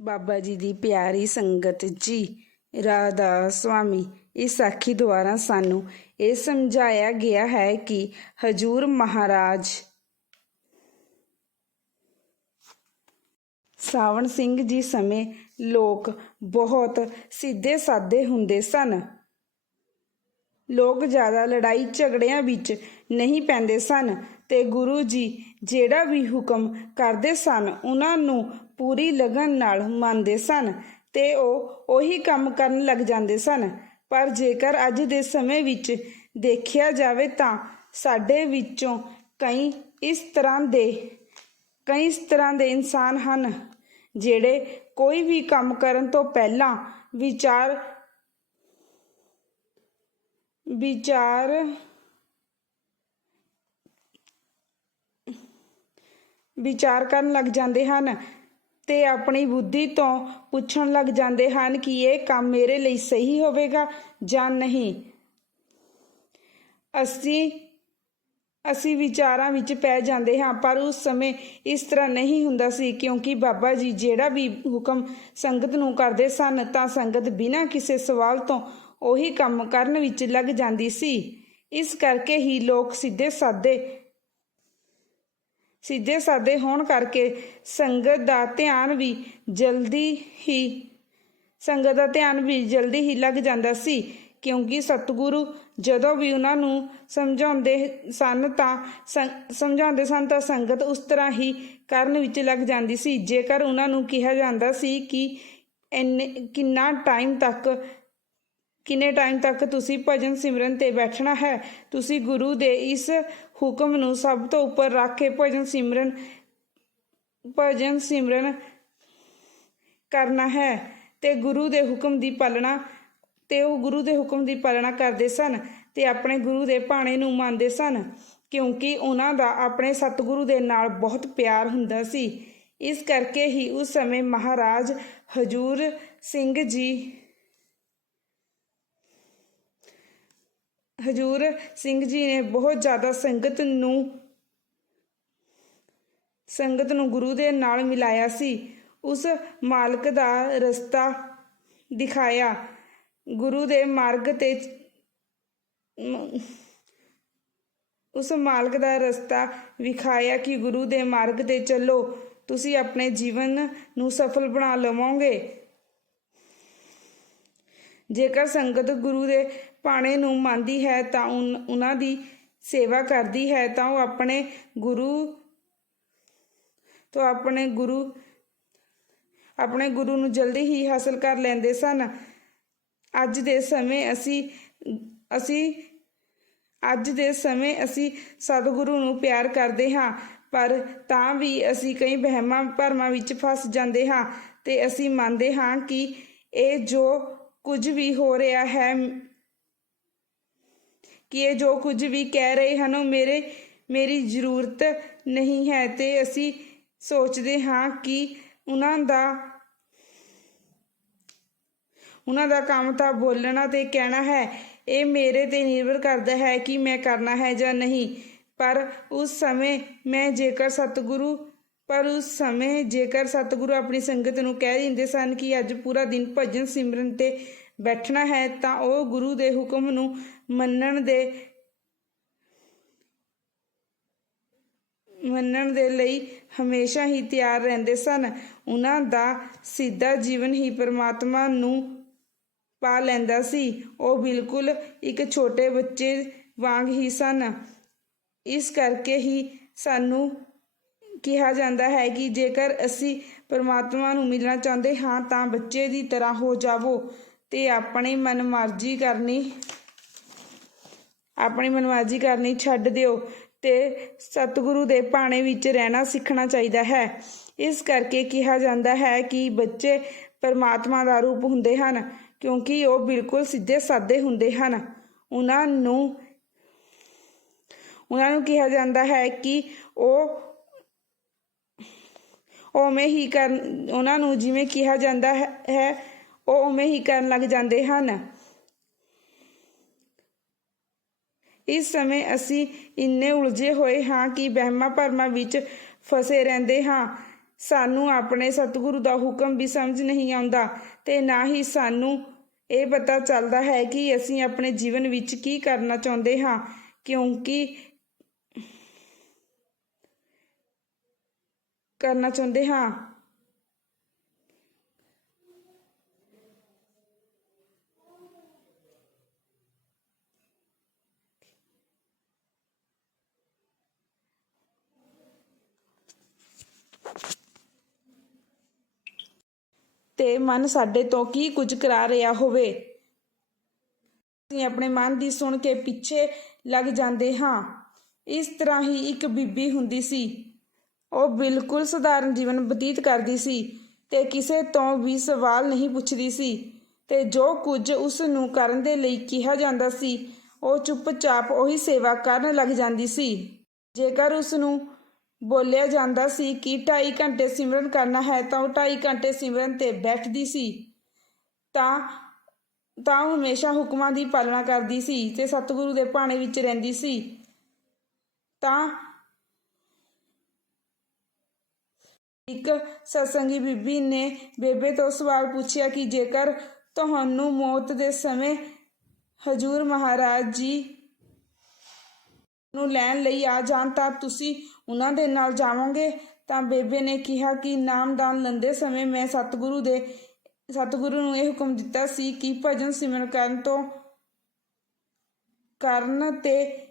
ਬਾਬਾ ਜੀ ਦੀ ਪਿਆਰੀ ਸੰਗਤ ਜੀ, ਰਾਧਾ ਸੁਆਮੀ, ਇਸ ਸਾਖੀ ਦੁਆਰਾ ਸਾਨੂੰ ਇਹ ਸਮਝਾਇਆ ਗਿਆ ਹੈ ਕਿ ਹਜੂਰ ਮਹਾਰਾਜ ਸਾਵਣ ਸਿੰਘ ਜੀ ਸਮੇਂ ਲੋਕ ਬਹੁਤ ਸਿੱਧੇ ਸਾਦੇ ਹੁੰਦੇ ਸਨ। ਲੋਕ ਜ਼ਿਆਦਾ ਲੜਾਈ ਝਗੜਿਆਂ ਵਿੱਚ ਨਹੀਂ ਪੈਂਦੇ ਸਨ ਤੇ ਗੁਰੂ ਜੀ ਜਿਹੜਾ ਵੀ ਹੁਕਮ ਕਰਦੇ ਸਨ, ਉਹਨਾਂ ਨੂੰ ਪੂਰੀ ਲਗਨ ਨਾਲ ਮੰਨਦੇ ਸਨ ਤੇ ਉਹ ਉਹੀ ਕੰਮ ਕਰਨ ਲੱਗ ਜਾਂਦੇ ਸਨ। ਪਰ ਜੇਕਰ ਅੱਜ ਦੇ ਸਮੇਂ ਵਿੱਚ ਦੇਖਿਆ ਜਾਵੇ ਤਾਂ ਸਾਡੇ ਵਿੱਚੋਂ ਕਈ ਇਸ ਤਰ੍ਹਾਂ ਦੇ, ਕਈ ਇਸ ਤਰ੍ਹਾਂ ਦੇ ਇਨਸਾਨ ਹਨ ਜਿਹੜੇ ਕੋਈ ਵੀ ਕੰਮ ਕਰਨ ਤੋਂ ਪਹਿਲਾਂ ਵਿਚਾਰ ਵਿਚਾਰ ਵਿਚਾਰ ਕਰਨ ਲੱਗ ਜਾਂਦੇ ਹਨ ਤੇ ਆਪਣੀ ਬੁੱਧੀ ਤੋਂ ਪੁੱਛਣ ਲੱਗ ਜਾਂਦੇ ਹਨ ਕਿ ਇਹ ਕੰਮ ਮੇਰੇ ਲਈ ਸਹੀ ਹੋਵੇਗਾ ਜਾਂ ਨਹੀਂ। ਅਸੀਂ ਅਸੀਂ ਵਿਚਾਰਾਂ ਵਿੱਚ ਪੈ ਜਾਂਦੇ ਹਾਂ, ਪਰ ਉਸ ਸਮੇਂ ਇਸ ਤਰ੍ਹਾਂ ਨਹੀਂ ਹੁੰਦਾ ਸੀ, ਕਿਉਂਕਿ ਬਾਬਾ ਜੀ ਜਿਹੜਾ ਵੀ ਹੁਕਮ ਸੰਗਤ ਨੂੰ ਕਰਦੇ ਸਨ, ਤਾਂ ਸੰਗਤ ਬਿਨਾਂ ਕਿਸੇ ਸਵਾਲ ਤੋਂ ਉਹੀ ਕੰਮ ਕਰਨ ਵਿੱਚ ਲੱਗ ਜਾਂਦੀ ਸੀ। ਇਸ ਕਰਕੇ ਹੀ ਲੋਕ ਸਿੱਧੇ ਸਾਦੇ ਸਿੱਧੇ ਸਾਦੇ ਹੋਣ ਕਰਕੇ ਸੰਗਤ ਦਾ ਧਿਆਨ ਵੀ ਜਲਦੀ ਹੀ, ਸੰਗਤ ਦਾ ਧਿਆਨ ਵੀ ਜਲਦੀ ਹੀ ਲੱਗ ਜਾਂਦਾ ਸੀ। ਕਿਉਂਕਿ ਸਤਿਗੁਰੂ ਜਦੋਂ ਵੀ ਉਹਨਾਂ ਨੂੰ ਸਮਝਾਉਂਦੇ ਸਨ ਤਾਂ ਸੰ- ਸਮਝਾਉਂਦੇ ਸਨ ਤਾਂ ਸੰਗਤ ਉਸ ਤਰ੍ਹਾਂ ਹੀ ਕਰਨ ਵਿੱਚ ਲੱਗ ਜਾਂਦੀ ਸੀ। ਜੇਕਰ ਉਹਨਾਂ ਨੂੰ ਕਿਹਾ ਜਾਂਦਾ ਸੀ ਕਿ ਇੰਨੇ, ਕਿੰਨਾ ਟਾਈਮ ਤੱਕ ਕਿੰਨੇ ਟਾਈਮ ਤੱਕ ਤੁਸੀਂ ਭਜਨ ਸਿਮਰਨ ਤੇ ਬੈਠਣਾ ਹੈ? ਤੁਸੀਂ ਗੁਰੂ ਦੇ ਇਸ ਹੁਕਮ ਨੂੰ ਸਭ ਤੋਂ ਉੱਪਰ ਰੱਖ ਕੇ ਭਜਨ ਸਿਮਰਨ ਭਜਨ ਸਿਮਰਨ ਕਰਨਾ ਹੈ ਤੇ ਗੁਰੂ ਦੇ ਹੁਕਮ ਦੀ ਪਾਲਣਾ, ਤੇ ਉਹ ਗੁਰੂ ਦੇ ਹੁਕਮ ਦੀ ਪਾਲਣਾ ਕਰਦੇ ਸਨ ਤੇ ਆਪਣੇ ਗੁਰੂ ਦੇ ਭਾਣੇ ਨੂੰ ਮੰਨਦੇ ਸਨ, ਕਿਉਂਕਿ ਉਹਨਾਂ ਦਾ ਆਪਣੇ ਸਤਿਗੁਰੂ ਦੇ ਨਾਲ ਬਹੁਤ ਪਿਆਰ ਹੁੰਦਾ ਸੀ। ਇਸ ਕਰਕੇ ਹੀ ਉਸ ਸਮੇਂ ਮਹਾਰਾਜ ਹਜੂਰ ਸਿੰਘ ਜੀ ਹਜੂਰ ਸਿੰਘ ਜੀ ਨੇ ਬਹੁਤ ਜ਼ਿਆਦਾ ਸੰਗਤ ਨੂੰ ਸੰਗਤ ਨੂੰ ਗੁਰੂ ਦੇ ਨਾਲ ਮਿਲਾਇਆ ਸੀ। ਉਸ ਮਾਲਕ ਦਾ ਰਸਤਾ ਦਿਖਾਇਆ। ਗੁਰੂ ਦੇ ਮਾਰਗ ਤੇ, ਉਸ ਮਾਲਕ ਦਾ ਰਸਤਾ ਵਿਖਾਇਆ ਕਿ ਗੁਰੂ ਦੇ ਮਾਰਗ ਤੇ ਚੱਲੋ, ਤੁਸੀਂ ਆਪਣੇ ਜੀਵਨ ਨੂੰ ਸਫਲ ਬਣਾ ਲਵੋਗੇ। ਜੇਕਰ ਸੰਗਤ ਗੁਰੂ ਦੇ ਪਾਣੇ ਨੂੰ ਮੰਨਦੀ ਹੈ ਤਾਂ ਉਨ- ਉਹਨਾਂ ਦੀ ਸੇਵਾ ਕਰਦੀ ਹੈ, ਤਾਂ ਉਹ ਆਪਣੇ ਗੁਰੂ ਤੋਂ ਆਪਣੇ ਗੁਰੂ ਆਪਣੇ ਗੁਰੂ ਨੂੰ ਜਲਦੀ ਹੀ ਹਾਸਲ ਕਰ ਲੈਂਦੇ ਸਨ। ਅੱਜ ਦੇ ਸਮੇਂ ਅਸੀਂ ਅਸੀਂ, ਅੱਜ ਦੇ ਸਮੇਂ ਅਸੀਂ ਸਤਿਗੁਰੂ ਨੂੰ ਪਿਆਰ ਕਰਦੇ ਹਾਂ, ਪਰ ਤਾਂ ਵੀ ਅਸੀਂ ਕਈ ਵਹਿਮਾਂ ਭਰਮਾਂ ਵਿੱਚ ਫਸ ਜਾਂਦੇ ਹਾਂ ਤੇ ਅਸੀਂ ਮੰਨਦੇ ਹਾਂ ਕਿ ਇਹ ਜੋ ਕੁਝ ਵੀ ਹੋ ਰਿਹਾ ਹੈ ਕਿ ਇਹ ਜੋ ਕੁਝ ਵੀ ਕਹਿ ਰਹੇ ਹਨ ਉਹ ਮੇਰੇ, ਮੇਰੀ ਜ਼ਰੂਰਤ ਨਹੀਂ ਹੈ ਤੇ ਅਸੀਂ ਸੋਚਦੇ ਹਾਂ ਕਿ ਉਹਨਾਂ ਦਾ ਉਹਨਾਂ ਦਾ ਕੰਮ ਤਾਂ ਬੋਲਣਾ ਤੇ ਕਹਿਣਾ ਹੈ, ਇਹ ਮੇਰੇ ਤੇ ਨਿਰਭਰ ਕਰਦਾ ਹੈ ਕਿ ਮੈਂ ਕਰਨਾ ਹੈ ਜਾਂ ਨਹੀਂ। ਪਰ ਉਸ ਸਮੇਂ ਮੈਂ ਜੇਕਰ ਸਤਿਗੁਰੂ ਪਰ ਉਸ ਸਮੇਂ ਜੇਕਰ ਸਤਿਗੁਰੂ ਆਪਣੀ ਸੰਗਤ ਨੂੰ ਕਹਿ ਦਿੰਦੇ ਸਨ ਕਿ ਅੱਜ ਪੂਰਾ ਦਿਨ ਭਜਨ ਸਿਮਰਨ ਤੇ ਬੈਠਣਾ ਹੈ, ਤਾਂ ਉਹ ਗੁਰੂ ਦੇ ਹੁਕਮ ਨੂੰ ਮੰਨਣ ਦੇ ਮੰਨਣ ਦੇ ਲਈ ਹਮੇਸ਼ਾ ਹੀ ਤਿਆਰ ਰਹਿੰਦੇ ਸਨ। ਉਹਨਾਂ ਦਾ ਸਿੱਧਾ ਜੀਵਨ ਹੀ ਪਰਮਾਤਮਾ ਨੂੰ ਪਾ ਲੈਂਦਾ ਸੀ। ਉਹ ਬਿਲਕੁਲ ਇੱਕ ਛੋਟੇ ਬੱਚੇ ਵਾਂਗ ਹੀ ਸਨ। ਇਸ ਕਰਕੇ ਹੀ ਸਾਨੂੰ ਕਿਹਾ ਜਾਂਦਾ ਹੈ ਕਿ ਜੇਕਰ ਅਸੀਂ ਪਰਮਾਤਮਾ ਨੂੰ ਮਿਲਣਾ ਚਾਹੁੰਦੇ ਹਾਂ ਤਾਂ ਬੱਚੇ ਦੀ ਤਰ੍ਹਾਂ ਹੋ ਜਾਵੋ ਤੇ ਆਪਣੀ ਮਨਮਰਜ਼ੀ ਕਰਨੀ, ਆਪਣੀ ਮਨਮਰਜ਼ੀ ਕਰਨੀ ਛੱਡ ਦਿਓ ਤੇ ਸਤਿਗੁਰੂ ਦੇ ਭਾਣੇ ਵਿੱਚ ਰਹਿਣਾ ਸਿੱਖਣਾ ਚਾਹੀਦਾ ਹੈ। ਇਸ ਕਰਕੇ ਕਿਹਾ ਜਾਂਦਾ ਹੈ ਕਿ ਬੱਚੇ ਪਰਮਾਤਮਾ ਦਾ ਰੂਪ ਹੁੰਦੇ ਹਨ ਕਿਉਂਕਿ ਉਹ ਬਿਲਕੁਲ ਸਿੱਧੇ ਸਾਦੇ ਹੁੰਦੇ ਹਨ। ਉਹਨਾਂ ਨੂੰ ਉਹਨਾਂ ਨੂੰ ਕਿਹਾ ਜਾਂਦਾ ਹੈ ਕਿ ਉਹ ਉਵੇਂ ਹੀ ਕਰ ਉਹਨਾਂ ਨੂੰ ਜਿਵੇਂ ਕਿਹਾ ਜਾਂਦਾ ਹੈ, ਉਹ ਉਵੇਂ ਹੀ ਕਰਨ ਲੱਗ ਜਾਂਦੇ ਹਨ। ਇਸ ਸਮੇਂ ਅਸੀਂ ਇੰਨੇ ਉਲਝੇ ਹੋਏ ਹਾਂ ਕਿ ਵਹਿਮਾਂ ਭਰਮਾਂ ਵਿੱਚ ਫਸੇ ਰਹਿੰਦੇ ਹਾਂ। ਸਾਨੂੰ ਆਪਣੇ ਸਤਿਗੁਰੂ ਦਾ ਹੁਕਮ ਵੀ ਸਮਝ ਨਹੀਂ ਆਉਂਦਾ ਤੇ ਨਾ ਹੀ ਸਾਨੂੰ ਇਹ ਪਤਾ ਚੱਲਦਾ ਹੈ ਕਿ ਅਸੀਂ ਆਪਣੇ ਜੀਵਨ ਵਿੱਚ ਕੀ ਕਰਨਾ ਚਾਹੁੰਦੇ ਹਾਂ, ਕਿਉਂਕਿ ਕਰਨਾ ਚਾਹੁੰਦੇ ਹਾਂ। ਤੇ ਮਨ ਸਾਡੇ ਤੋਂ ਕੀ ਕੁਝ ਕਰਾ ਰਿਹਾ ਹੋਵੇ? ਅਸੀਂ ਆਪਣੇ ਮਨ ਦੀ ਸੁਣ ਕੇ ਪਿੱਛੇ ਲੱਗ ਜਾਂਦੇ ਹਾਂ। ਇਸ ਤਰ੍ਹਾਂ ਹੀ ਇੱਕ ਬੀਬੀ ਹੁੰਦੀ ਸੀ। ਉਹ ਬਿਲਕੁਲ ਸਧਾਰਨ ਜੀਵਨ ਬਤੀਤ ਕਰਦੀ ਸੀ ਤੇ ਕਿਸੇ ਤੋਂ ਵੀ ਸਵਾਲ ਨਹੀਂ ਪੁੱਛਦੀ ਸੀ ਤੇ ਜੋ ਕੁਝ ਉਸ ਨੂੰ ਕਰਨ ਦੇ ਲਈ ਕਿਹਾ ਜਾਂਦਾ ਸੀ, ਉਹ ਚੁੱਪਚਾਪ ਉਹੀ ਸੇਵਾ ਕਰਨ ਲੱਗ ਜਾਂਦੀ ਸੀ। ਜੇਕਰ ਉਸ ਨੂੰ ਬੋਲਿਆ ਜਾਂਦਾ ਸੀ ਕਿ 2.5 ਘੰਟੇ ਸਿਮਰਨ ਕਰਨਾ ਹੈ ਤਾਂ ਉਹ 2.5 ਘੰਟੇ ਸਿਮਰਨ ਤੇ ਬੈਠਦੀ ਸੀ, ਤਾਂ ਤਾਂ ਉਹ ਹਮੇਸ਼ਾ ਹੁਕਮਾਂ ਦੀ ਪਾਲਣਾ ਕਰਦੀ ਸੀ ਤੇ ਸਤਿਗੁਰੂ ਦੇ ਭਾਣੇ ਵਿੱਚ ਰਹਿੰਦੀ ਸੀ। ਤਾਂ ਇੱਕ ਸਤਸੰਗੀ ਬੀਬੀ ਨੇ ਬੇਬੇ ਤੋਂ ਸਵਾਲ ਪੁੱਛਿਆ ਕਿ ਜੇਕਰ ਤੁਹਾਨੂੰ ਮੌਤ ਦੇ ਸਮੇਂ ਹਜੂਰ ਮਹਾਰਾਜ ਜੀ ਨੂੰ ਲੈਣ ਲਈ ਆ ਜਾਣ ਤਾਂ ਤੁਸੀਂ ਉਹਨਾਂ ਦੇ ਨਾਲ ਜਾਵੋਗੇ? ਤਾਂ ਬੇਬੇ ਨੇ ਕਿਹਾ ਕਿ ਨਾਮਦਾਨ ਲੰਦੇ ਸਮੇਂ ਮੈਂ ਸਤਿਗੁਰੂ ਦੇ ਸਤਿਗੁਰੂ ਨੂੰ ਇਹ ਹੁਕਮ ਦਿੱਤਾ ਸੀ ਕਿ ਭਜਨ ਸਿਮਰਨ ਕਰਨ ਤੋਂ ਕਰਨ ਤੇ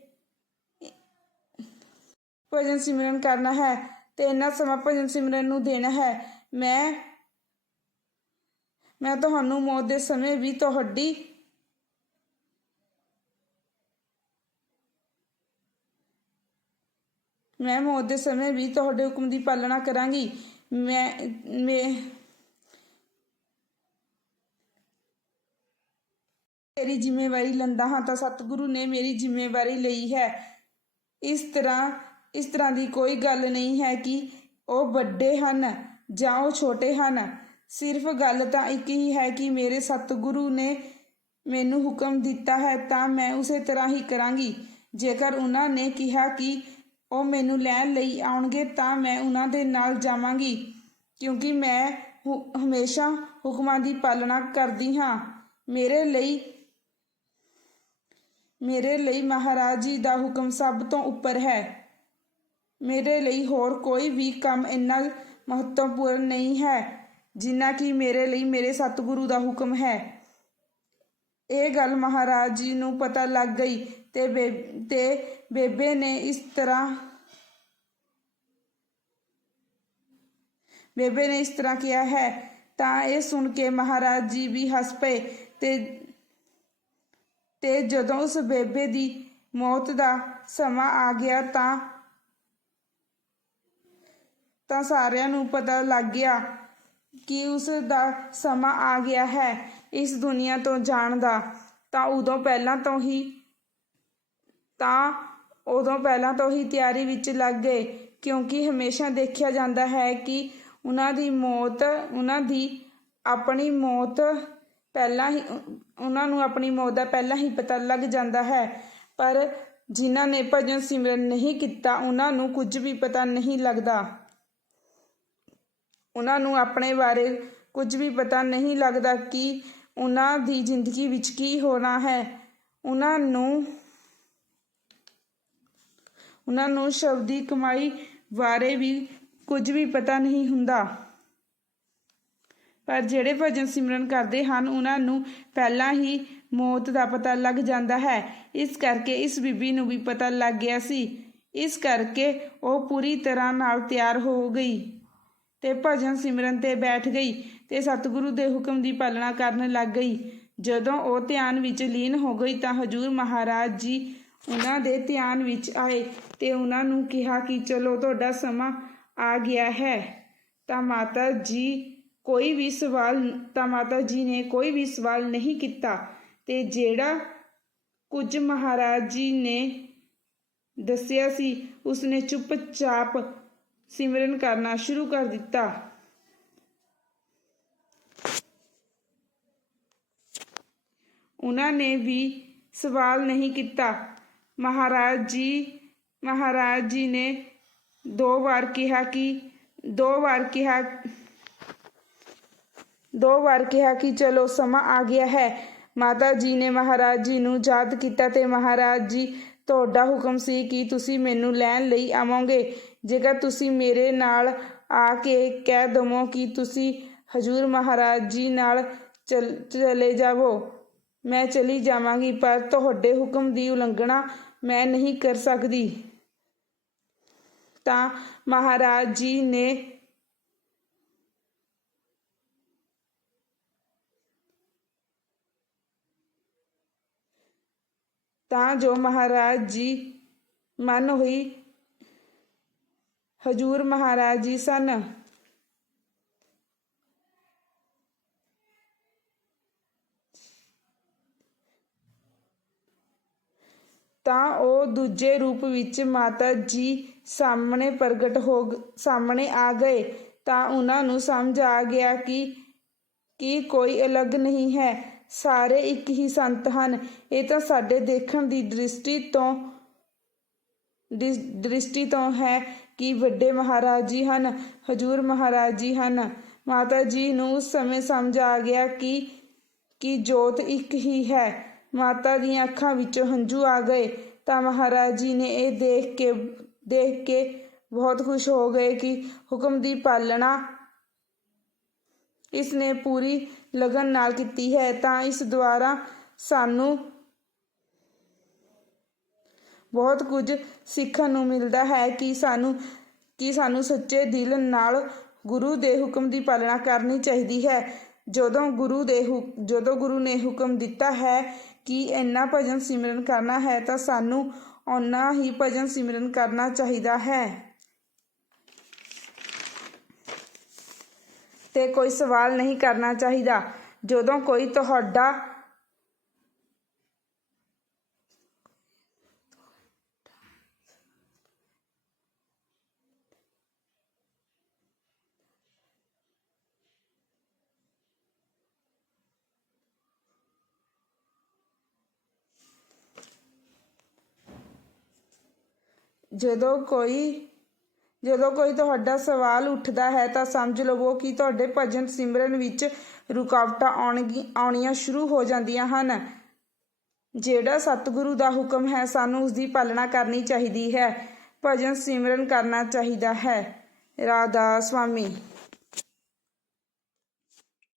ਭਜਨ ਸਿਮਰਨ ਕਰਨਾ ਹੈ। ਤੇ ਇੰਨਾ ਸਮਾਂ ਭਜਨ ਸਿਮਰਨ ਨੂੰ ਦੇਣਾ ਹੈ। ਮੈਂ ਮੈਂ ਤੁਹਾਨੂੰ ਮੌਤ ਦੇ ਸਮੇਂ ਵੀ ਤੁਹਾਡੀ ਮੈਂ ਮੌਤ ਦੇ ਸਮੇਂ ਵੀ ਤੁਹਾਡੇ ਹੁਕਮ ਦੀ ਪਾਲਣਾ ਕਰਾਂਗੀ। ਮੈਂ ਮੈਂ ਮੇਰੀ ਜ਼ਿੰਮੇਵਾਰੀ ਲੰਦਾ ਹਾਂ ਤਾਂ ਸਤਿਗੁਰੂ ਨੇ ਮੇਰੀ ਜ਼ਿੰਮੇਵਾਰੀ ਲਈ ਹੈ। ਇਸ ਤਰ੍ਹਾਂ ਇਸ ਤਰ੍ਹਾਂ ਦੀ ਕੋਈ ਗੱਲ ਨਹੀਂ ਹੈ ਕਿ ਉਹ ਵੱਡੇ ਹਨ ਜਾਂ ਉਹ ਛੋਟੇ ਹਨ। ਸਿਰਫ ਗੱਲ ਤਾਂ ਇੱਕ ਹੀ ਹੈ ਕਿ ਮੇਰੇ ਸਤਿਗੁਰੂ ਨੇ ਮੈਨੂੰ ਹੁਕਮ ਦਿੱਤਾ ਹੈ, ਤਾਂ ਮੈਂ ਉਸੇ ਤਰ੍ਹਾਂ ਹੀ ਕਰਾਂਗੀ। ਜੇਕਰ ਉਹਨਾਂ ਨੇ ਕਿਹਾ ਕਿ ਉਹ ਮੈਨੂੰ ਲੈਣ ਲਈ ਆਉਣਗੇ, ਤਾਂ ਮੈਂ ਉਹਨਾਂ ਦੇ ਨਾਲ ਜਾਵਾਂਗੀ, ਕਿਉਂਕਿ ਮੈਂ ਹੁ- ਹਮੇਸ਼ਾ ਹੁਕਮਾਂ ਦੀ ਪਾਲਣਾ ਕਰਦੀ ਹਾਂ। ਮੇਰੇ ਲਈ ਮੇਰੇ ਲਈ ਮਹਾਰਾਜ ਜੀ ਦਾ ਹੁਕਮ ਸਭ ਤੋਂ ਉੱਪਰ ਹੈ। ਮੇਰੇ ਲਈ ਹੋਰ ਕੋਈ ਵੀ ਕੰਮ ਇੰਨਾ ਮਹੱਤਵਪੂਰਨ ਨਹੀਂ ਹੈ, ਜਿੰਨਾ ਕਿ ਮੇਰੇ ਲਈ ਮੇਰੇ ਸਤਿਗੁਰੂ ਦਾ ਹੁਕਮ ਹੈ। ਇਹ ਗੱਲ ਮਹਾਰਾਜ ਜੀ ਨੂੰ ਪਤਾ ਲੱਗ ਗਈ ਤੇ ਤੇ ਬੇਬੇ ਨੇ ਇਸ ਤਰ੍ਹਾਂ, ਬੇਬੇ ਨੇ ਇਸ ਤਰ੍ਹਾਂ ਕਿਹਾ ਹੈ, ਤਾਂ ਇਹ ਸੁਣ ਕੇ ਮਹਾਰਾਜ ਜੀ ਵੀ ਹੱਸ ਪਏ ਤੇ ਤੇ ਜਦੋਂ ਉਸ ਬੇਬੇ ਦੀ ਮੌਤ ਦਾ ਸਮਾਂ ਆ ਗਿਆ ਤਾਂ ਤਾਂ ਸਾਰਿਆਂ ਨੂੰ ਪਤਾ ਲੱਗ ਗਿਆ ਕਿ ਉਸ ਦਾ ਸਮਾਂ ਆ ਗਿਆ ਹੈ ਇਸ ਦੁਨੀਆ ਤੋਂ ਜਾਣ ਦਾ। ਤਾਂ ਉਦੋਂ ਪਹਿਲਾਂ ਤੋਂ ਹੀ, ਤਾਂ ਉਦੋਂ ਪਹਿਲਾਂ ਤੋਂ ਹੀ ਤਿਆਰੀ ਵਿੱਚ ਲੱਗ ਗਏ, ਕਿਉਂਕਿ ਹਮੇਸ਼ਾ ਦੇਖਿਆ ਜਾਂਦਾ ਹੈ ਕਿ ਉਹਨਾਂ ਦੀ ਮੌਤ, ਉਹਨਾਂ ਦੀ ਆਪਣੀ ਮੌਤ ਪਹਿਲਾਂ ਹੀ, ਉਹਨਾਂ ਨੂੰ ਆਪਣੀ ਮੌਤ ਦਾ ਪਹਿਲਾਂ ਹੀ ਪਤਾ ਲੱਗ ਜਾਂਦਾ ਹੈ। ਪਰ ਜਿਨ੍ਹਾਂ ਨੇ ਭਜਨ ਸਿਮਰਨ ਨਹੀਂ ਕੀਤਾ, ਉਹਨਾਂ ਨੂੰ ਕੁਝ ਵੀ ਪਤਾ ਨਹੀਂ ਲੱਗਦਾ। ਉਹਨਾਂ ਨੂੰ ਆਪਣੇ ਬਾਰੇ ਕੁਝ ਵੀ ਪਤਾ ਨਹੀਂ ਲੱਗਦਾ ਕਿ ਉਹਨਾਂ ਦੀ ਜ਼ਿੰਦਗੀ ਵਿੱਚ ਕੀ ਹੋਣਾ ਹੈ। ਉਹਨਾਂ ਨੂੰ ਉਹਨਾਂ ਨੂੰ ਸ਼ਬਦੀ ਕਮਾਈ ਬਾਰੇ ਵੀ ਕੁਝ ਵੀ ਪਤਾ ਨਹੀਂ ਹੁੰਦਾ। ਪਰ ਜਿਹੜੇ ਭਜਨ ਸਿਮਰਨ ਕਰਦੇ ਹਨ, ਉਹਨਾਂ ਨੂੰ ਪਹਿਲਾਂ ਹੀ ਮੌਤ ਦਾ ਪਤਾ ਲੱਗ ਜਾਂਦਾ ਹੈ। ਇਸ ਕਰਕੇ ਇਸ ਬੀਬੀ ਨੂੰ ਵੀ ਪਤਾ ਲੱਗ ਗਿਆ ਸੀ। ਇਸ ਕਰਕੇ ਉਹ ਪੂਰੀ ਤਰ੍ਹਾਂ ਨਾਲ ਤਿਆਰ ਹੋ ਗਈ। ਤੇ ਭਜਨ ਸਿਮਰਨ ਤੇ ਬੈਠ ਗਈ ਤੇ ਸਤਿਗੁਰੂ ਦੇ ਹੁਕਮ ਦੀ ਪਾਲਣਾ ਕਰਨ ਲੱਗ ਗਈ। ਜਦੋਂ ਉਹ ਧਿਆਨ ਵਿੱਚ ਲੀਨ ਹੋ ਗਈ ਤਾਂ ਹਜੂਰ ਮਹਾਰਾਜ ਜੀ ਉਹਨਾਂ ਦੇ ਧਿਆਨ ਵਿੱਚ ਆਏ ਤੇ ਉਹਨਾਂ ਨੂੰ ਕਿਹਾ ਕਿ ਚਲੋ ਤੁਹਾਡਾ ਸਮਾਂ ਆ ਗਿਆ ਹੈ। ਤਾਂ ਮਾਤਾ ਜੀ ਕੋਈ ਵੀ ਸਵਾਲ, ਤਾਂ ਮਾਤਾ ਜੀ ਨੇ ਕੋਈ ਵੀ ਸਵਾਲ ਨਹੀਂ ਕੀਤਾ ਤੇ ਜਿਹੜਾ ਕੁਝ ਮਹਾਰਾਜ ਜੀ ਨੇ ਦੱਸਿਆ ਸੀ, ਉਸਨੇ ਚੁੱਪਚਾਪ ਸਿਮਰਨ ਕਰਨਾ ਸ਼ੁਰੂ ਕਰ ਦਿੱਤਾ। ਉਹਨਾਂ ਨੇ ਵੀ ਸਵਾਲ ਨਹੀਂ ਕੀਤਾ। ਮਹਾਰਾਜ ਜੀ ਮਹਾਰਾਜ ਜੀ ਨੇ ਦੋ ਵਾਰ ਕਿਹਾ ਕਿ, ਦੋ ਵਾਰ ਕਿਹਾ, ਦੋ ਵਾਰ ਕਿਹਾ ਕਿ ਚਲੋ ਸਮਾਂ ਆ ਗਿਆ ਹੈ। ਮਾਤਾ ਜੀ ਨੇ ਮਹਾਰਾਜ ਜੀ ਨੂੰ ਯਾਦ ਕੀਤਾ ਤੇ ਮਹਾਰਾਜ ਜੀ, ਤੁਹਾਡਾ ਹੁਕਮ ਸੀ ਕਿ ਤੁਸੀਂ ਮੈਨੂੰ ਲੈਣ ਲਈ ਆਵੋਗੇ। ਜੇਕਰ ਤੁਸੀਂ ਮੇਰੇ ਨਾਲ ਆ ਕੇ ਕਹਿ ਦਵੋ ਕਿ ਤੁਸੀਂ ਹਜੂਰ ਮਹਾਰਾਜ ਜੀ ਨਾਲ ਚਲੇ ਜਾਵੋ, ਮੈਂ ਚਲੀ ਜਾਵਾਂਗੀ, ਪਰ ਤੁਹਾਡੇ ਹੁਕਮ ਦੀ ਉਲੰਘਣਾ ਮੈਂ ਨਹੀਂ ਕਰ ਸਕਦੀ। ਤਾਂ ਮਹਾਰਾਜ ਜੀ ਨੇ ਤਾਂ ਜੋ ਮਹਾਰਾਜ ਜੀ ਮਨ ਹੋਈ ਹਜੂਰ ਮਹਾਰਾਜ ਜੀ ਸਨ। ਤਾਂ ਉਹ ਦੂਜੇ ਰੂਪ ਵਿੱਚ ਮਾਤਾ ਜੀ ਸਾਹਮਣੇ ਪ੍ਰਗਟ ਹੋ ਸਾਹਮਣੇ ਆ ਗਏ। ਤਾਂ ਉਹਨਾਂ ਨੂੰ ਸਮਝ ਆ ਗਿਆ ਕਿ ਕਿ ਕੋਈ ਅਲੱਗ ਨਹੀਂ ਹੈ। ਸਾਰੇ ਇੱਕ ਹੀ ਸੰਤ ਹਨ। ਇਹ ਤਾਂ ਸਾਡੇ ਦੇਖਣ ਦੀ ਦ੍ਰਿਸ਼ਟੀ ਤੋਂ ਦ੍ਰਿਸ਼ਟੀ ਤੋਂ ਹੈ ਕਿ ਵੱਡੇ ਮਹਾਰਾਜ ਜੀ ਹਨ, ਹਜੂਰ ਮਹਾਰਾਜ ਜੀ ਹਨ। ਮਾਤਾ ਜੀ ਨੂੰ ਉਸ ਸਮੇਂ ਸਮਝ ਆ ਗਿਆ ਕਿ ਕਿ ਜੋਤ ਇੱਕ ਹੀ ਹੈ। ਮਾਤਾ ਦੀਆਂ ਅੱਖਾਂ ਵਿੱਚੋਂ ਹੰਝੂ ਆ ਗਏ। ਤਾਂ ਮਹਾਰਾਜ ਜੀ ਨੇ ਇਹ ਦੇਖ ਕੇ ਦੇਖ ਕੇ ਬਹੁਤ ਖੁਸ਼ ਹੋ ਗਏ ਕਿ ਹੁਕਮ ਦੀ ਪਾਲਣਾ ਇਸ ਨੇ ਪੂਰੀ ਲਗਨ ਨਾਲ ਕੀਤੀ ਹੈ। ਤਾਂ ਇਸ ਦੁਆਰਾ ਸਾਨੂੰ ਬਹੁਤ ਕੁਝ ਸਿੱਖਣ ਨੂੰ ਮਿਲਦਾ ਹੈ ਕਿ ਸਾਨੂੰ ਕਿ ਸਾਨੂੰ ਸੱਚੇ ਦਿਲ ਨਾਲ ਗੁਰੂ ਦੇ ਹੁਕਮ ਦੀ ਪਾਲਣਾ ਕਰਨੀ ਚਾਹੀਦੀ ਹੈ। ਜਦੋਂ ਗੁਰੂ ਦੇ ਜਦੋਂ ਗੁਰੂ ਨੇ ਹੁਕਮ ਦਿੱਤਾ ਹੈ ਕਿ ਇੰਨਾ ਭਜਨ ਸਿਮਰਨ ਕਰਨਾ ਹੈ, ਤਾਂ ਸਾਨੂੰ ਓਨਾ ਹੀ ਭਜਨ ਸਿਮਰਨ ਕਰਨਾ ਚਾਹੀਦਾ ਹੈ। ਤੇ ਕੋਈ ਸਵਾਲ ਨਹੀਂ ਕਰਨਾ ਚਾਹੀਦਾ। ਜਦੋਂ ਕੋਈ ਤੁਹਾਡਾ ਜਦੋਂ ਕੋਈ ਜਦੋਂ ਕੋਈ ਤੁਹਾਡਾ ਸਵਾਲ ਉੱਠਦਾ ਹੈ ਤਾਂ ਸਮਝ ਲਵੋ ਕਿ ਤੁਹਾਡੇ ਭਜਨ ਸਿਮਰਨ ਵਿੱਚ ਰੁਕਾਵਟਾਂ ਆਉਣਗੀ, ਆਉਣੀਆਂ ਸ਼ੁਰੂ ਹੋ ਜਾਂਦੀਆਂ ਹਨ। ਜਿਹੜਾ ਸਤਿਗੁਰੂ ਦਾ ਹੁਕਮ ਹੈ, ਸਾਨੂੰ ਉਸ ਦੀ ਪਾਲਣਾ ਕਰਨੀ ਚਾਹੀਦੀ ਹੈ। ਭਜਨ ਸਿਮਰਨ ਕਰਨਾ ਚਾਹੀਦਾ ਹੈ। ਰਾਧਾ ਸੁਆਮੀ